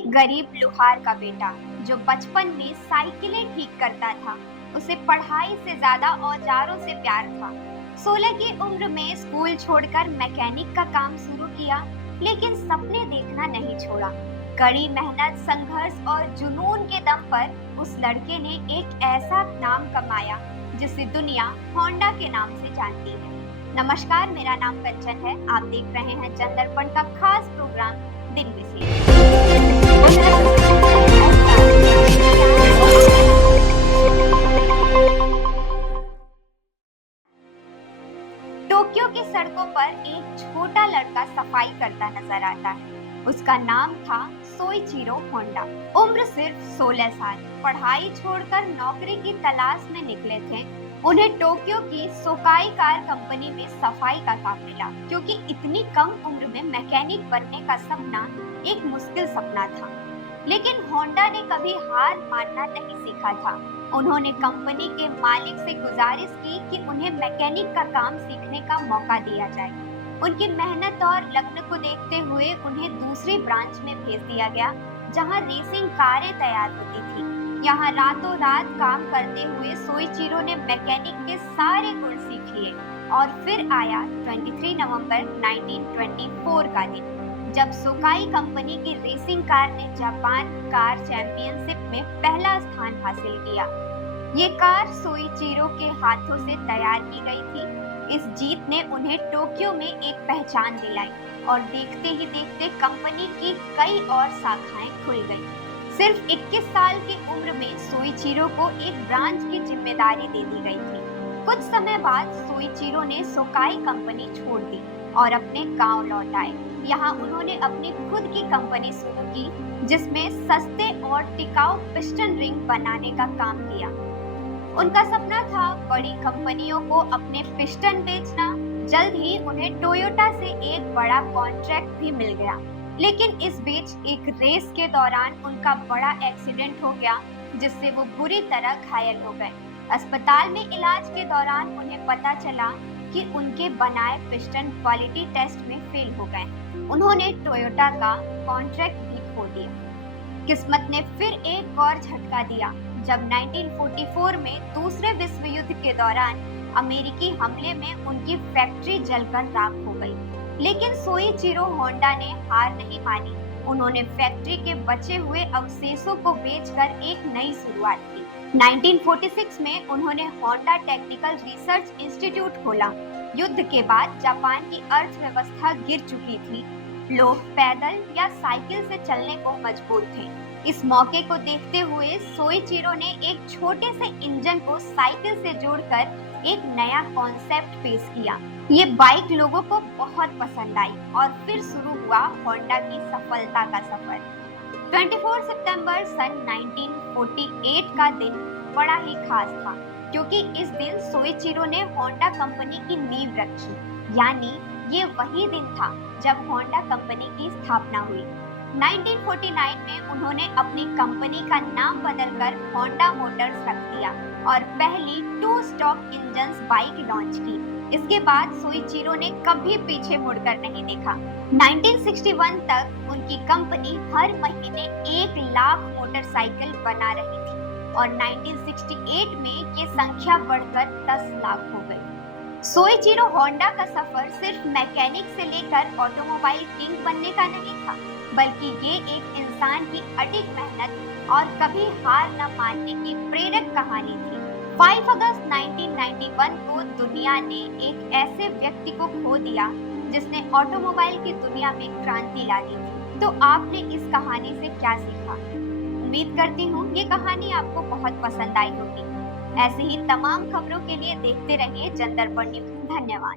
एक गरीब लोहार का बेटा जो बचपन में साइकिलें ठीक करता था, उसे पढ़ाई से ज्यादा औजारों से प्यार था। 16 की उम्र में स्कूल छोड़कर मैकेनिक का काम शुरू किया, लेकिन सपने देखना नहीं छोड़ा। कड़ी मेहनत, संघर्ष और जुनून के दम पर उस लड़के ने एक ऐसा नाम कमाया जिसे दुनिया होंडा के नाम से जानती है। नमस्कार, मेरा नाम कंचन है। आप देख रहे हैं जन दर्पण का खास प्रोग्राम दिन विशेष। टोक्यो की सड़कों पर एक छोटा लड़का सफाई करता नजर आता है। उसका नाम था सोइचिरो होंडा। उम्र सिर्फ 16 साल। पढ़ाई छोड़कर नौकरी की तलाश में निकले थे। उन्हें टोक्यो की सोकाई कार कंपनी में सफाई का काम मिला, क्योंकि इतनी कम उम्र में मैकेनिक बनने का सपना एक मुश्किल सपना था। लेकिन होंडा ने कभी हार मानना नहीं सीखा था। उन्होंने कंपनी के मालिक से गुजारिश की कि उन्हें मैकेनिक का काम सीखने का मौका दिया जाए। उनकी मेहनत और लगन को देखते हुए उन्हें दूसरी ब्रांच में भेज दिया गया, जहां रेसिंग कारें तैयार होती थी। यहाँ रातों रात काम करते हुए सोइचिरो ने मैकेनिक के सारे गुण सीख लिए। और फिर आया 23 नवंबर 1924 का दिन, जब सोकाई कंपनी की रेसिंग कार ने जापान कार चैंपियनशिप में पहला स्थान हासिल किया। ये कार सोइचिरो के हाथों से तैयार की गई थी। इस जीत ने उन्हें टोक्यो में एक पहचान दिलाई और देखते ही देखते कंपनी की कई और शाखाएं खुल गईं। सिर्फ 21 साल की उम्र में सोइचिरो को एक ब्रांच की जिम्मेदारी दे दी गई थी। कुछ समय बाद सोइचिरो ने सोकाई कंपनी छोड़ दी और अपने गांव लौट आए। यहाँ उन्होंने अपनी खुद की कंपनी शुरू की, जिसमें सस्ते और टिकाऊ पिस्टन रिंग बनाने का काम किया। उनका सपना था बड़ी कंपनियों को अपने पिस्टन बेचना। जल्द ही उन्हें टोयोटा से एक बड़ा कॉन्ट्रैक्ट भी मिल गया। लेकिन इस बीच एक रेस के दौरान उनका बड़ा एक्सीडेंट हो गया, जिससे वो बुरी तरह घायल हो गए। अस्पताल में इलाज के दौरान उन्हें पता चला कि उनके बनाए पिस्टन क्वालिटी टेस्ट में फेल हो गए। उन्होंने टोयोटा का कॉन्ट्रैक्ट भी खो दिया। किस्मत ने फिर एक और झटका दिया, जब 1944 में दूसरे विश्व युद्ध के दौरान अमेरिकी हमले में उनकी फैक्ट्री जलकर राख हो गई। लेकिन सोइचिरो होंडा ने हार नहीं मानी। उन्होंने फैक्ट्री के बचे हुए अवशेषों को बेचकर एक नई शुरुआत की। 1946 में उन्होंने होंडा टेक्निकल रिसर्च इंस्टीट्यूट खोला। युद्ध के बाद जापान की अर्थव्यवस्था गिर चुकी थी। लोग पैदल या साइकिल से चलने को मजबूर थे। इस मौके को देखते हुए सोइचिरो ने एक छोटे से इंजन को साइकिल से जोड़कर एक नया कॉन्सेप्ट पेश किया। ये बाइक लोगों को बहुत पसंद आई और फिर शुरू हुआ होंडा की सफलता का सफर। 24 सितंबर सन 1948 का दिन बड़ा ही खास था, क्योंकि इस दिन सोइचिरो ने होंडा कंपनी की नींव रखी। यानी ये वही दिन था जब होंडा कंपनी की स्थापना हुई। 1949 में उन्होंने अपनी कंपनी का नाम बदलकर होंडा मोटर्स रख दिया और पहली 2 स्टॉक इंजन्स बाइक लॉन्च की। इसके बाद सोइचिरो ने कभी पीछे मुड़कर नहीं देखा। 1961 तक उनकी कंपनी हर महीने 1 लाख मोटरसाइकिल बना रही थी और 1968 में ये संख्या बढ़कर 10 लाख हो गई। सोइचिरो होंडा का सफर सिर्फ मैकेनिक से लेकर ऑटोमोबाइल किंग बनने का नहीं था, बल्कि ये एक इंसान की अडिग मेहनत और कभी हार न मानने की प्रेरक कहानी थी। 5 अगस्त 1991 को दुनिया ने एक ऐसे व्यक्ति को खो दिया जिसने ऑटोमोबाइल की दुनिया में क्रांति ला दी थी। तो आपने इस कहानी से क्या सीखा? उम्मीद करती हूँ ये कहानी आपको बहुत पसंद आई होगी। ऐसे ही तमाम खबरों के लिए देखते रहिए जन दर्पण न्यूज़। धन्यवाद।